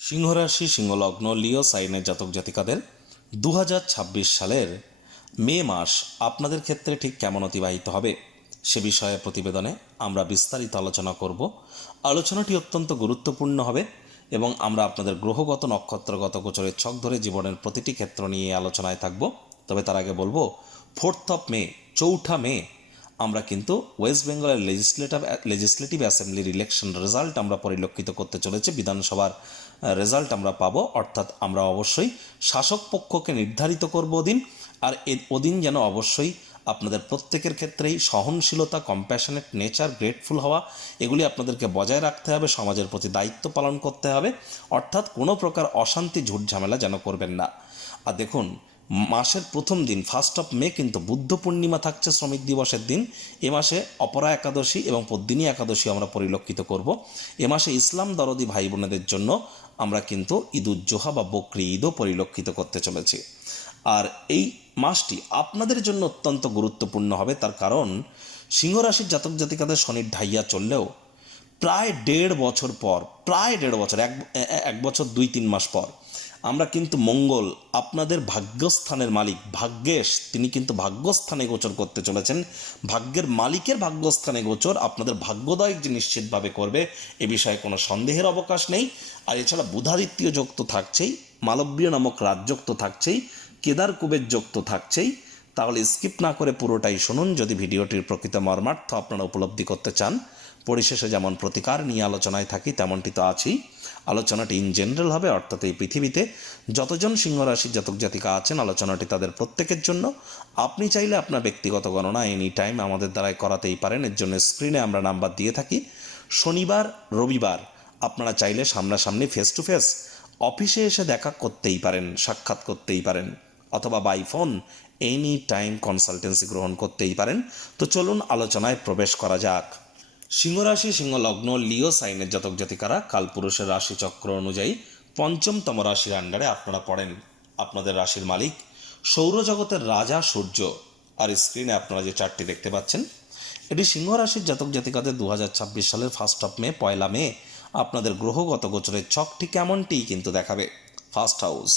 সিংহ রাশি, সিংহলগ্ন, লিও সাইনের জাতক জাতিকাদের 2026 সালের মে মাস আপনাদের ক্ষেত্রে ঠিক কেমন অতিবাহিত হবে সে বিষয়ে প্রতিবেদনে আমরা বিস্তারিত আলোচনা করব। আলোচনাটি অত্যন্ত গুরুত্বপূর্ণ হবে এবং আমরা আপনাদের গ্রহগত নক্ষত্রগত গোচরের ছক ধরে জীবনের প্রতিটি ক্ষেত্র নিয়ে আলোচনায় থাকব। তবে তার আগে বলবো 4 মে, 4 মে আমরা কিন্তু ওয়েস্ট বেঙ্গলের লেজিসলেটিভ অ্যাসেম্বলির ইলেকশন রেজাল্ট আমরা পরিলক্ষিত করতে চলেছি। বিধানসভার রেজাল্ট আমরা পাবো, অর্থাৎ আমরা অবশ্যই শাসক পক্ষকে নির্ধারিত করব ওদিন। আর ওদিন যেন অবশ্যই আপনাদের প্রত্যেকের ক্ষেত্রেই সহনশীলতা, কম্প্যাশনেট নেচার, গ্রেটফুল হওয়া, এগুলি আপনাদেরকে বজায় রাখতে হবে। সমাজের প্রতি দায়িত্ব পালন করতে হবে, অর্থাৎ কোনো প্রকার অশান্তি, ঝুট ঝামেলা যেন করবেন না। আর দেখুন, মাসের প্রথম দিন 1 মে কিন্তু বুদ্ধ পূর্ণিমা থাকছে, শ্রমিক দিবসের দিন। এ মাসে অপরা একাদশী এবং পদ্মিনী একাদশী আমরা পরিলক্ষিত করব। এ মাসে ইসলাম দরদি ভাই বোনেদের জন্য আমরা কিন্তু ঈদুজ্জোহা বা বকরি ঈদও পরিলক্ষিত করতে চলেছি। আর এই মাসটি আপনাদের জন্য অত্যন্ত গুরুত্বপূর্ণ হবে, তার কারণ সিংহ রাশির জাতক জাতিকাদের শনির ঢাইয়া চললেও প্রায় 1.5 বছর পর, এক বছর 2-3 মাস পর আমরা কিন্তু মঙ্গল, আপনাদের ভাগ্যস্থানের মালিক ভাগ্যেশ, তিনি কিন্তু ভাগ্যস্থানে গোচর করতে চলেছেন। ভাগ্যের মালিকের ভাগ্যস্থানে গোচর আপনাদের ভাগ্যোদয় যে নিশ্চিতভাবে করবে, এ বিষয়ে কোনো সন্দেহের অবকাশ নেই। আর এছাড়া বুধাদিত্য যোগ তো থাকছেই, মালব্য নামক রাজযোগ তো থাকছেই, কেদার কুবের যোগ তো থাকছেই। তাহলে স্কিপ না করে পুরোটাই শুনুন যদি ভিডিওটির প্রকৃত মর্মার্থ আপনারা উপলব্ধি করতে চান। পরিশেষে যেমন প্রতিকার নিয়ে আলোচনায় থাকি তেমনটি তো আছেই। আলোচনাটি ইন জেনারেল হবে, অর্থাৎ এই পৃথিবীতে যতজন সিংহ রাশির জাতক জাতিকা আছেন আলোচনাটি তাদের প্রত্যেকের জন্য। আপনি চাইলে আপনার ব্যক্তিগত গণনা এনি টাইম আমাদের দ্বারাই করাতেই পারেন। এর জন্য স্ক্রিনে আমরা নাম্বার দিয়ে থাকি। শনিবার, রবিবার আপনারা চাইলে সামনাসামনি ফেস টু ফেস অফিসে এসে দেখা করতেই পারেন, সাক্ষাৎ করতেই পারেন, অথবা by phone any time consultancy গ্রহণ করতেই পারেন। তো চলুন আলোচনায় প্রবেশ করা যাক। সিংহরাশি, সিংহলগ্ন, লিও সাইনের জাতক জাতিকারা কালপুরুষের রাশিচক্র অনুযায়ী 5মতম রাশির আন্ডারে আপনারা পড়েন। আপনাদের রাশির মালিক সৌরজগতের রাজা সূর্য। আর স্ক্রিনে আপনারা যে চার্টটি দেখতে পাচ্ছেন, এটি সিংহ রাশির জাতক জাতিকাদের 2026 সালের 1 মে, 1 মে আপনাদের গ্রহগত গোচরের ছকটি কেমনটি কিন্তু দেখাবে। ফার্স্ট হাউস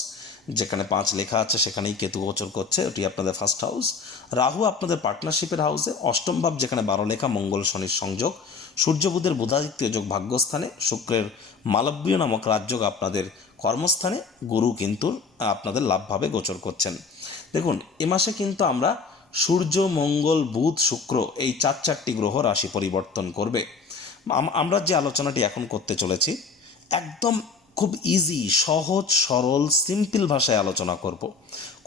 যেখানে 5 লেখা আছে সেখানেই কেতু গোচর করছে, ওটি আপনাদের ফার্স্ট হাউস। রাহু আপনাদের পার্টনারশিপের হাউসে। অষ্টম ভাব যেখানে 12 লেখা, মঙ্গল শনির সংযোগ। সূর্য বুধের বুধাদিত্য যোগ ভাগ্যস্থানে। শুক্রের মালব্য নামক রাজযোগ আপনাদের কর্মস্থানে। গুরু কিন্তু আপনাদের লাভভাবে গোচর করছেন। দেখুন, এ মাসে কিন্তু আমরা সূর্য, মঙ্গল, বুধ, শুক্র এই চারটি গ্রহ রাশি পরিবর্তন করবে। আমরা যে আলোচনাটি এখন করতে চলেছি একদম খুব ইজি, সহজ, সরল, সিম্পল ভাষায় আলোচনা করব।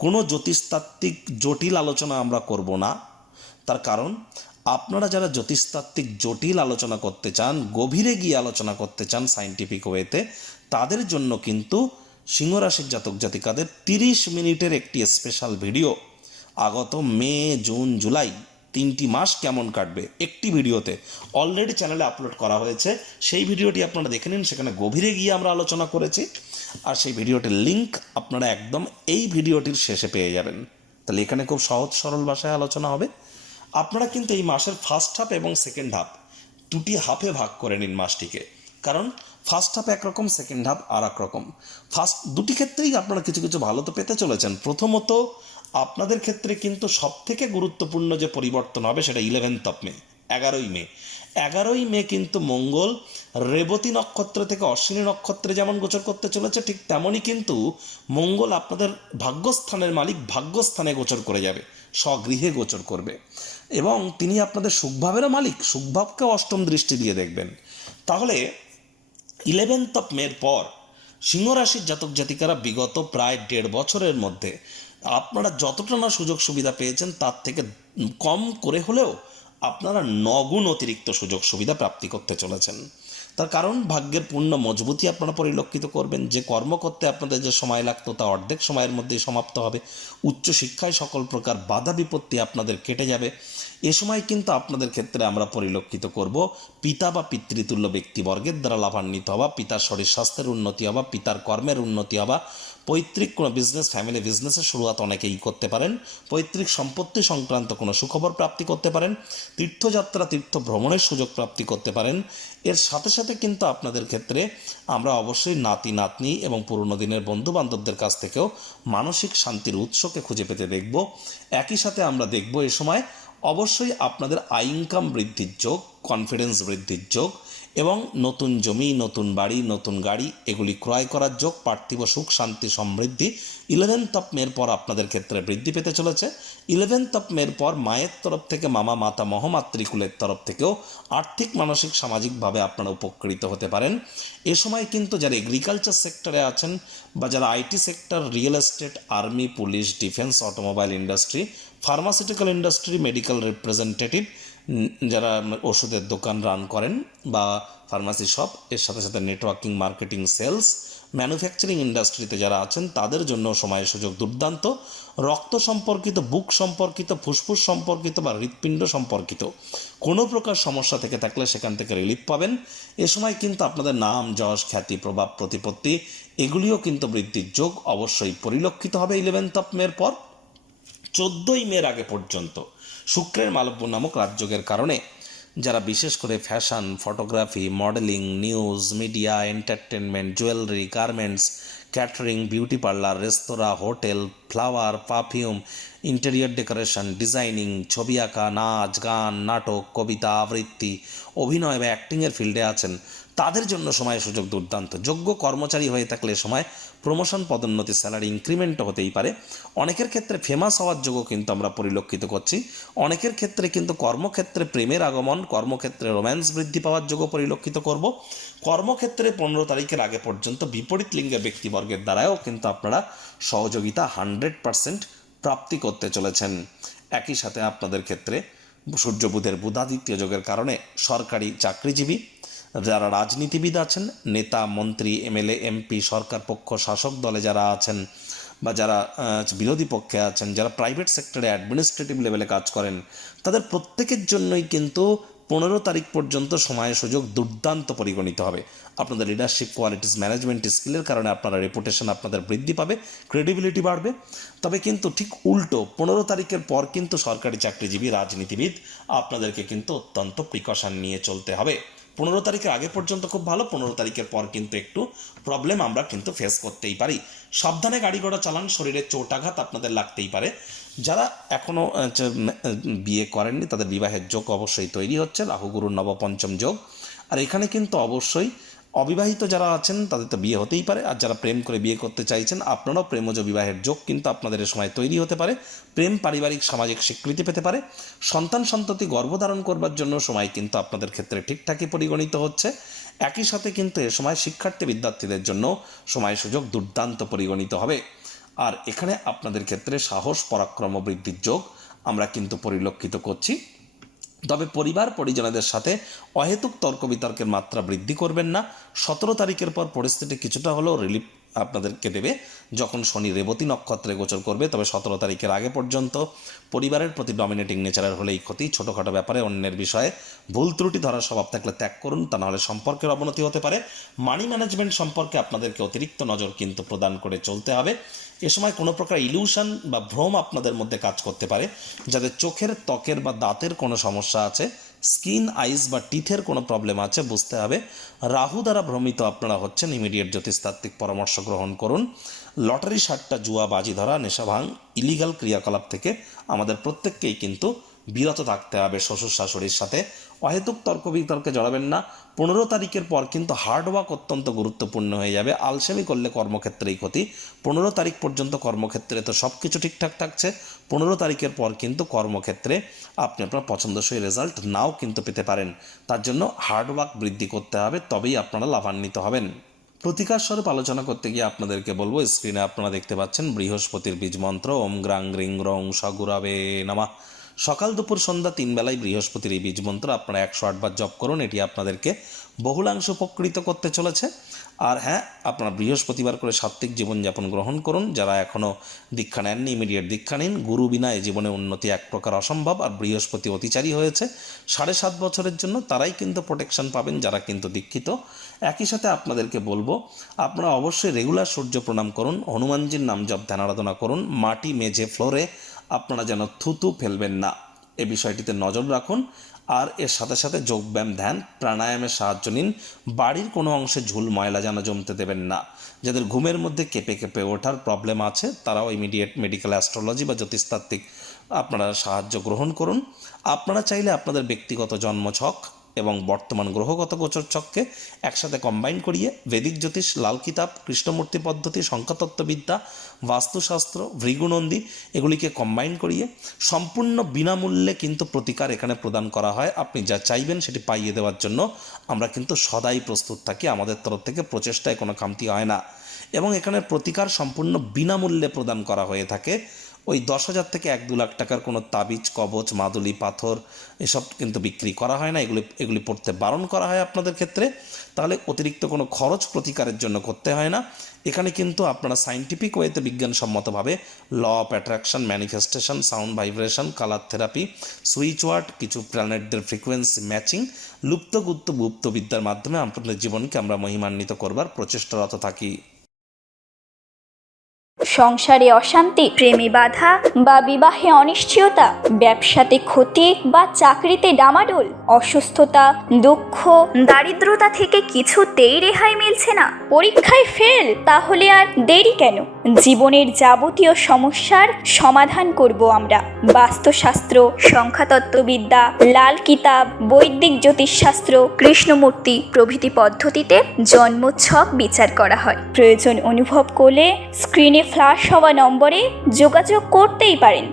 কোনো জ্যোতিষতাত্ত্বিক জটিল আলোচনা আমরা করব না। তার কারণ আপনারা যারা জ্যোতিষতাত্ত্বিক জটিল আলোচনা করতে চান, গভীরে গিয়ে আলোচনা করতে চান সায়েন্টিফিক ওয়েতে, তাদের জন্য কিন্তু সিংহরাশির জাতক জাতিকাদের 30 মিনিটের একটি স্পেশাল ভিডিও আগত মে, জুন, জুলাই 3টি মাস কেমন কাটবে একটি ভিডিওতে অলরেডি চ্যানেলে আপলোড করা হয়েছে। সেই ভিডিওটি আপনারা দেখে নিন, সেখানে গভীরে গিয়ে আমরা আলোচনা করেছি। আর সেই ভিডিওটির লিঙ্ক আপনারা একদম এই ভিডিওটির শেষে পেয়ে যাবেন। তাহলে এখানে খুব সহজ সরল ভাষায় আলোচনা হবে। আপনারা কিন্তু এই মাসের ফার্স্ট হাফ এবং সেকেন্ড হাফ দুটি হাফে ভাগ করে নিন মাসটিকে, কারণ ফার্স্ট হাফ একরকম, সেকেন্ড হাফ আর এক রকম। দুটি ক্ষেত্রেই আপনারা কিছু কিছু ভালো তো পেতে চলেছেন। প্রথমত আপনাদের ক্ষেত্রে কিন্তু সবথেকে গুরুত্বপূর্ণ যে পরিবর্তন হবে সেটা 11 মে, 11ই মে কিন্তু মঙ্গল রেবতী নক্ষত্র থেকে অশ্বিনী নক্ষত্রে যেমন গোচর করতে চলেছে, ঠিক তেমনই কিন্তু মঙ্গল আপনাদের ভাগ্যস্থানের মালিক ভাগ্যস্থানে গোচর করে যাবে, স্বগৃহে গোচর করবে। এবং তিনি আপনাদের সুখভাবেরও মালিক, সুখভাবকে অষ্টম দৃষ্টি দিয়ে দেখবেন। তাহলে 11 মের পর সিংহ রাশির জাতক জাতিকারা বিগত প্রায় 1.5 বছরের মধ্যে আপনারা যতটা না সুযোগ সুবিধা পেয়েছেন তার থেকে কম করে হলেও আপনারা 9 গুণ অতিরিক্ত সুযোগ সুবিধা প্রাপ্তি করতে চলেছেন। তার কারণ ভাগ্যের পূর্ণ মজবুতি আপনারা পরিলক্ষিত করবেন। যে কর্ম করতে আপনাদের যে সময় লাগতো তা অর্ধেক সময়ের মধ্যেই সমাপ্ত হবে। উচ্চশিক্ষায় সকল প্রকার বাধা বিপত্তি আপনাদের কেটে যাবে। এ সময় কিন্তু আপনাদের ক্ষেত্রে আমরা পরিলক্ষিত করব পিতা বা পিতৃতুল্য ব্যক্তিবর্গের দ্বারা লাভান্বিত হওয়া, পিতার শরীর স্বাস্থ্যের উন্নতি হওয়া, পিতার কর্মের উন্নতি হওয়া, পৈতৃক কোনো বিজনেস, ফ্যামিলি বিজনেসের শুরুয়াত অনেকেই করতে পারেন, পৈতৃক সম্পত্তি সংক্রান্ত কোনো সুখবর প্রাপ্তি করতে পারেন, তীর্থযাত্রা তীর্থ ভ্রমণের সুযোগ প্রাপ্তি করতে পারেন। এর সাথে সাথে কিন্তু আপনাদের ক্ষেত্রে আমরা অবশ্যই নাতি নাতনি এবং পুরনো দিনের বন্ধু বান্ধবদের কাছ থেকেও মানসিক শান্তির উৎসকে খুঁজে পেতে দেখব। একই সাথে আমরা দেখব এ সময় অবশ্যই আপনাদের আয় ইনকাম বৃদ্ধির যোগ, কনফিডেন্স বৃদ্ধির যোগ এবং নতুন জমি, নতুন বাড়ি, নতুন গাড়ি এগুলি ক্রয় করার যোগ, পার্থিব সুখ শান্তি সমৃদ্ধি 11th অফ মের পর আপনাদের ক্ষেত্রে বৃদ্ধি পেতে চলেছে। 11th অফ মের পর মায়ের তরফ থেকে, মামা মাতা মহমাতৃকুলের তরফ থেকেও আর্থিক মানসিক সামাজিকভাবে আপনারা উপকৃত হতে পারেন। এ সময় কিন্তু যারা এগ্রিকালচার সেক্টরে আছেন বা যারা IT sector, real estate, army, police, defence, automobile industry, pharmaceutical industry, medical representative, যারা ওষুধের দোকান রান করেন বা ফার্মাসি শপ, এর সাথে সাথে নেটওয়ার্কিং, মার্কেটিং, সেলস, ম্যানুফ্যাকচারিং ইন্ডাস্ট্রিতে যারা আছেন তাদের জন্য সময় সুযোগ দুর্দান্ত। রক্ত সম্পর্কিত, বুক সম্পর্কিত, ফুসফুস সম্পর্কিত বা হৃৎপিণ্ড সম্পর্কিত কোনো প্রকার সমস্যা থেকে থাকলে সেখান থেকে রিলিফ পাবেন। এ সময় কিন্তু আপনাদের নাম, যশ, খ্যাতি, প্রভাব, প্রতিপত্তি এগুলিও কিন্তু বৃদ্ধির যোগ অবশ্যই পরিলক্ষিত হবে 11th অফ মের পর। 14ই মের আগে পর্যন্ত শুক্রের মালব্য নামক রাজযোগের কারণে যারা বিশেষ করে fashion, photography, modelling, news, media, entertainment, jewellery, garments, catering, beauty parlour, restaurant, hotel, flower, perfume, interior decoration, designing, ছবি আঁকা, নাচ, গান, নাটক, কবিতা, আবৃত্তি, অভিনয় বা অ্যাক্টিংয়ের ফিল্ডে আছেন তাদের জন্য সময় সুযোগ দুর্দান্ত। যোগ্য কর্মচারী হয়ে থাকলে সময় প্রমোশন, পদোন্নতি, স্যালারি ইনক্রিমেন্টও হতেই পারে। অনেকের ক্ষেত্রে ফেমাস হওয়ার যোগও কিন্তু আমরা পরিলক্ষিত করছি। অনেকের ক্ষেত্রে কিন্তু কর্মক্ষেত্রে প্রেমের আগমন, কর্মক্ষেত্রে রোম্যান্স বৃদ্ধি পাওয়ার যোগও পরিলক্ষিত করব। কর্মক্ষেত্রে 15 তারিখের আগে পর্যন্ত বিপরীত লিঙ্গের ব্যক্তিবর্গের দ্বারাও কিন্তু আপনারা সহযোগিতা 100% প্রাপ্তি করতে চলেছেন। একই সাথে আপনাদের ক্ষেত্রে সূর্য বুধের বুধাদিত্য যোগের কারণে সরকারি চাকরিজীবী, যারা রাজনীতিবিদ আছেন, নেতা, মন্ত্রী, এমএলএ, এমপি, সরকার পক্ষ, শাসক দলে যারা আছেন বা যারা বিরোধী পক্ষে আছেন, যারা প্রাইভেট সেক্টরে অ্যাডমিনিস্ট্রেটিভ লেভেলে কাজ করেন, তাদের প্রত্যেকের জন্যই কিন্তু 15 তারিখ পর্যন্ত সময় সুযোগ দুর্দান্ত পরিগণিত হবে। আপনাদের লিডারশিপ কোয়ালিটিস, ম্যানেজমেন্ট স্কিলের কারণে আপনারা রেপুটেশন আপনাদের বৃদ্ধি পাবে, ক্রেডিবিলিটি বাড়বে। তবে কিন্তু ঠিক উল্টো 15 তারিখের পর কিন্তু সরকারি চাকরিজীবী, রাজনীতিবিদ আপনাদেরকে কিন্তু অত্যন্ত প্রিকশন নিয়ে চলতে হবে। 15 তারিখের আগে পর্যন্ত খুব ভালো, 15 তারিখের পর কিন্তু একটু প্রবলেম আমরা কিন্তু ফেস করতেই পারি। সাবধানে গাড়ি ঘোড়া চালান, শরীরে চোটাঘাত আপনাদের লাগতেই পারে। যারা এখনও বিয়ে করেননি তাদের বিবাহের যোগ অবশ্যই তৈরি হচ্ছে, রাহুগুরুর নবপঞ্চম যোগ। আর এখানে কিন্তু অবশ্যই অবিবাহিত যারা আছেন তাদের তো বিয়ে হতেই পারে, আর যারা প্রেম করে বিয়ে করতে চাইছেন আপনারাও প্রেমজ বিবাহের যোগ কিন্তু আপনাদের এ সময় তৈরি হতে পারে। প্রেম পারিবারিক সামাজিক স্বীকৃতি পেতে পারে। সন্তান সন্ততি গর্ভধারণ করবার জন্য সময় কিন্তু আপনাদের ক্ষেত্রে ঠিকঠাকই পরিগণিত হচ্ছে। একই সাথে কিন্তু এ সময় শিক্ষার্থী বিদ্যার্থীদের জন্য সময় সুযোগ দুর্দান্ত পরিগণিত হবে। আর এখানে আপনাদের ক্ষেত্রে সাহস, পরাক্রম বৃদ্ধির যোগ আমরা কিন্তু পরিলক্ষিত করছি। তবে পরিবার পরিজনদের সাথে অহেতুক তর্ক বিতর্কের মাত্রা বৃদ্ধি করবেন না। 17 তারিখের পর পরিস্থিতি কিছুটা হলেও রিলিফ আপনাদেরকে দেবে যখন শনি রেবতী নক্ষত্রে গোচর করবে। তবে 17 তারিখের আগে পর্যন্ত পরিবারের প্রতি ডমিনেটিং নেচারের হলেই ক্ষতি। ছোটোখাটো ব্যাপারে অন্যের বিষয়ে ভুল ত্রুটি ধরার স্বভাব থাকলে ত্যাগ করুন, তা নাহলে সম্পর্কের অবনতি হতে পারে। মানি ম্যানেজমেন্ট সম্পর্কে আপনাদেরকে অতিরিক্ত নজর কিন্তু প্রদান করে চলতে হবে। এ সময় কোনো প্রকার ইলিউশন বা ভ্রম আপনাদের মধ্যে কাজ করতে পারে। যাদের চোখের, ত্বকের বা দাঁতের কোনো সমস্যা আছে, স্কিন, আইস বা টিথের কোনো প্রবলেম আছে, বুঝতে হবে রাহু দ্বারা ভ্রমিত আপনারা হচ্ছেন। ইমিডিয়েট জ্যোতিষতাত্ত্বিক পরামর্শ গ্রহণ করুন। লটারি, সাট্টা, জুয়া, বাজি ধরা, নেশা ভাঙ, ইলিগাল ক্রিয়াকলাপ থেকে আমাদের প্রত্যেককেই কিন্তু বিরত থাকতে হবে। শ্বশুর শাশুড়ির সাথে অহেতুক তর্ক বিতর্কে জড়াবেন না। 15 তারিখের পর কিন্তু হার্ডওয়ার্ক অত্যন্ত গুরুত্বপূর্ণ হয়ে যাবে। আলসেমি করলে কর্মক্ষেত্রেই ক্ষতি। 15 তারিখ পর্যন্ত কর্মক্ষেত্রে তো সব কিছু ঠিকঠাক থাকছে। 15 তারিখের পর কিন্তু কর্মক্ষেত্রে আপনি আপনার পছন্দসই রেজাল্ট নাও কিন্তু পেতে পারেন। তার জন্য হার্ডওয়ার্ক বৃদ্ধি করতে হবে, তবেই আপনারা লাভান্বিত হবেন। প্রতিকার স্বরূপ আলোচনা করতে গিয়ে আপনাদেরকে বলবো, স্ক্রিনে আপনারা দেখতে পাচ্ছেন বৃহস্পতির বীজ মন্ত্র ওম গ্রাং গ্রিং রং সগুরাবে নামা। সকাল দুপুর সন্ধ্যা 3 বেলায় বৃহস্পতির এই বীজ মন্ত্র আপনারা 108 বার জপ করুন। এটি আপনাদেরকে বহুলাংশ উপকৃত করতে চলেছে। আর হ্যাঁ, আপনারা বৃহস্পতিবার করে সাত্ত্বিক জীবনযাপন গ্রহণ করুন। যারা এখনও দীক্ষা নেননি, ইমিডিয়েট দীক্ষা নিন। গুরু বিনা এ জীবনে উন্নতি এক প্রকার অসম্ভব। আর বৃহস্পতি অতিচারী হয়েছে 7.5 বছরের জন্য, তারাই কিন্তু প্রোটেকশন পাবেন যারা কিন্তু দীক্ষিত। একই সাথে আপনাদেরকে বলবো, আপনারা অবশ্যই রেগুলার সূর্য প্রণাম করুন, হনুমানজির নাম জপ ধ্যান আরাধনা করুন। মাটি, মেঝে, ফ্লোরে আপনারা যেন থুতু ফেলবেন না, এ বিষয়টিতে নজর রাখুন। আর এর সাথে সাথে যোগব্যায়াম, ধ্যান, প্রাণায়ামের সাহায্য নিন। বাড়ির কোনো অংশে ঝুল ময়লা যেন জমতে দেবেন না। যাদের ঘুমের মধ্যে কেঁপে কেঁপে ওঠার প্রবলেম আছে, তারাও ইমিডিয়েট মেডিকেল অ্যাস্ট্রোলজি বা জ্যোতিষতাত্ত্বিক আপনারা সাহায্য গ্রহণ করুন। আপনারা চাইলে আপনাদের ব্যক্তিগত জন্মছক এবং বর্তমান গ্রহগত গোচর ছককে একসাথে কম্বাইন করিয়ে বেদিক জ্যোতিষ, লাল কিতাব, কৃষ্ণমূর্তি পদ্ধতি, সংখ্যাতত্ত্ববিদ্যা, বাস্তুশাস্ত্র, ভৃগুনন্দী এগুলিকে কম্বাইন করিয়ে সম্পূর্ণ বিনামূল্যে কিন্তু প্রতিকার এখানে প্রদান করা হয়। আপনি যা চাইবেন সেটি পাইয়ে দেওয়ার জন্য আমরা কিন্তু সদাই প্রস্তুত থাকি। আমাদের তরফ থেকে প্রচেষ্টায় কোনো খামতি হয় না এবং এখানে প্রতিকার সম্পূর্ণ বিনামূল্যে প্রদান করা হয়ে থাকে। ওই 10,000 থেকে 1-2 লাখ টাকার কোনো তাবিজ, কবচ, মাদুলি, পাথর এসব কিন্তু বিক্রি করা হয় না। এগুলি পড়তে বারণ করা হয় আপনাদের ক্ষেত্রে। তাহলে অতিরিক্ত কোনো খরচ প্রতিকারের জন্য করতে হয় না। এখানে কিন্তু আপনারা সায়েন্টিফিক ওয়েতে বিজ্ঞানসম্মতভাবে law of attraction, manifestation, sound vibration, colour therapy, switch word, কিছু প্ল্যানেটদের ফ্রিকোয়েন্সি ম্যাচিং, গুপ্তবিদ্যার মাধ্যমে আপনাদের জীবনকে আমরা মহিমান্বিত করবার প্রচেষ্টারত থাকি। সংসারে অশান্তি, প্রেমে বাধা বা বিবাহে অনিশ্চয়তা, ব্যবসাতে ক্ষতি বা চাকরিতে ডামাডোল, অসুস্থতা, দুঃখ, দারিদ্রতা থেকে কিছুতেই রেহাই মিলছে না, পরীক্ষায় ফেল, তাহলে আর দেরি কেন? জীবনের যাবতীয় সমস্যার সমাধান করব আমরা। বাস্তুশাস্ত্র, সংখ্যাতত্ত্ববিদ্যা, লাল কিতাব, বৈদিক জ্যোতিষশাস্ত্র, কৃষ্ণমূর্তি প্রভৃতি পদ্ধতিতে জন্মছক বিচার করা হয়। প্রয়োজন অনুভব করলে স্ক্রিনে ফ্ল্যাশ হওয়া নম্বরে যোগাযোগ করতেই পারেন।